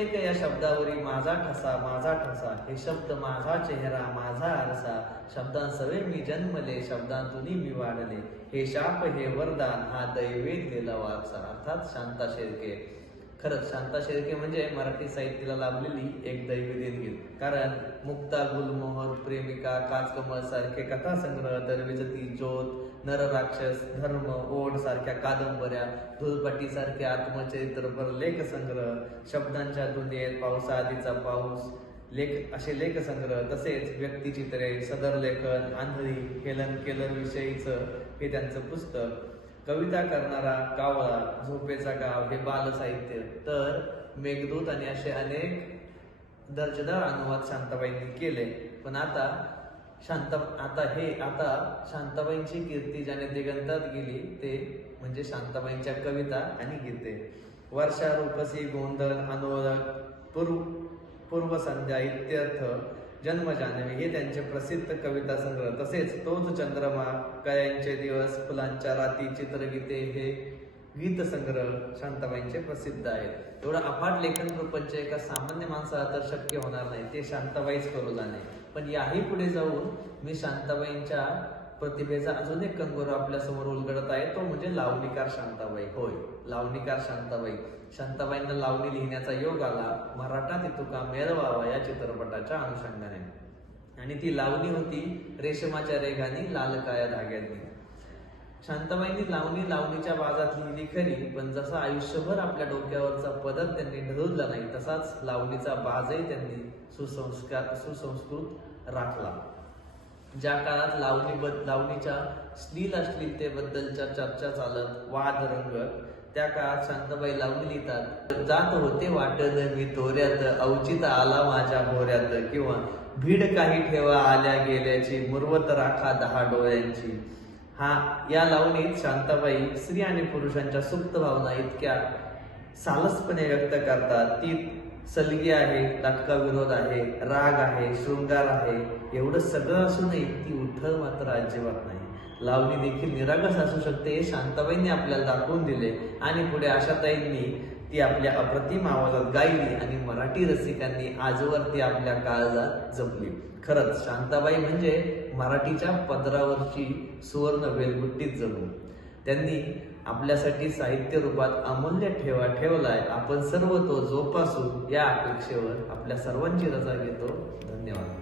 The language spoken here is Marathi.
प्रत्येक या शब्दावरी माझा ठसा माझा ठसा हे शब्द माझा चेहरा माझा आरसा. शब्दांसवे मी जन्मले शब्दांतून मी वाढले. हे शाप हे वरदान हा दैवेत वारसा अर्थात शांता शेळके खरंच शांता शेळके म्हणजे मराठी साहित्याला लाभलेली एक दैवी देणगी. कारण मुक्ता गुलमोहर प्रेमिका काचकमळ सारखे कथासंग्रह दरविजती ज्योत नर राक्षस धर्म ओढ सारख्या कादंबऱ्या धुलपट्टी सारखे आत्मचरित्रपर लेख संग्रह शब्दांच्या दुनियेत पावसा आधीचा पाऊस लेख असे लेखसंग्रह तसेच व्यक्तिचित्रे सदर लेखन आंधळी केलन केलन विषयीचं हे त्यांचं पुस्तक. कविता करणारा कावळा झोपेचा गाव हे बाल साहित्य तर मेघदूत आणि असे अनेक दर्जेदार अनुवाद शांताबाईंनी केले. पण आता शांत आता हे आता शांताबाईंची कीर्ती ज्याने दिगंतात गेली ते म्हणजे शांताबाईंच्या कविता आणि गीते. वर्षा रूपसी गोंधळ अनुवादक पूर्व पूर्वसंध्या इत्यर्थ जन्म जान्हवी हे त्यांचे प्रसिद्ध कविता संग्रह. तसेच तोच चंद्रमा कळ्यांचे दिवस फुलांच्या राती चित्रगीते हे गीत संग्रह शांताबाईंचे प्रसिद्ध आहेत. एवढं अफाट लेखन प्रपंच एका सामान्य माणसाला तर शक्य होणार नाही. ते शांताबाईच करू जाणे. पण याही पुढे जाऊन मी शांताबाईंच्या प्रतिभेचा अजून एक कंगोरा आपल्यासमोर उलगडत आहे तो म्हणजे लावणीकार शांताबाई. होय लावणीकार शांताबाई. शांताबाईंना लावणी लिहिण्याचा योग आला. मराठा तितुका मेळवावा या चित्रपटाच्या अनुषंगाने. आणि ती लावणी होती रेशमाच्या रेघानी लालकाया धाग्यांनी. शांताबाईंनी लावणी लावणीच्या बाजात लिहिली खरी पण जसा आयुष्यभर आपल्या डोक्यावरचा पदर त्यांनी ढळवला नाही तसाच लावणीचा बाजही त्यांनी सुसंस्कार सुसंस्कृत राखला. ज्या काळात लावणी लावणीच्या श्लील अश्लीलतेबद्दलच्या चर्चा चालत वाद रंगत त्या काळात शांताबाई लावणी लिहितात. जात होते वाटत मी तोऱ्यात अवचित आला माझ्या भोऱ्यात किंवा भीड काही ठेवा आल्या गेल्याची मुरवत राखा दहा डोळ्यांची. हा या लावणीत शांताबाई स्त्री आणि पुरुषांच्या सुप्त भावना इतक्या सालसपणे व्यक्त करतात ती सलगी आहे नाटका विरोध आहे राग आहे शृंगार आहे एवढं सगळं असूनही ती उठल मात्र अजिबात नाही. लावणी देखील निरागस असू शकते हे शांताबाईंनी आपल्याला दाखवून दिले. आणि पुढे आशाताईंनी ती आपल्या अप्रतिम आवाजात गायली आणि मराठी रसिकांनी आजवर ती आपल्या काळजात जपली. खरंच शांताबाई म्हणजे मराठीच्या पदरावरची सुवर्ण वेलगुट्टीत जमू त्यांनी आपल्यासाठी साहित्य रूपात अमूल्य ठेवा ठेवलाय. आपण सर्व तो जोपासू या अपेक्षेवर आपल्या सर्वांची रजा घेतो. धन्यवाद.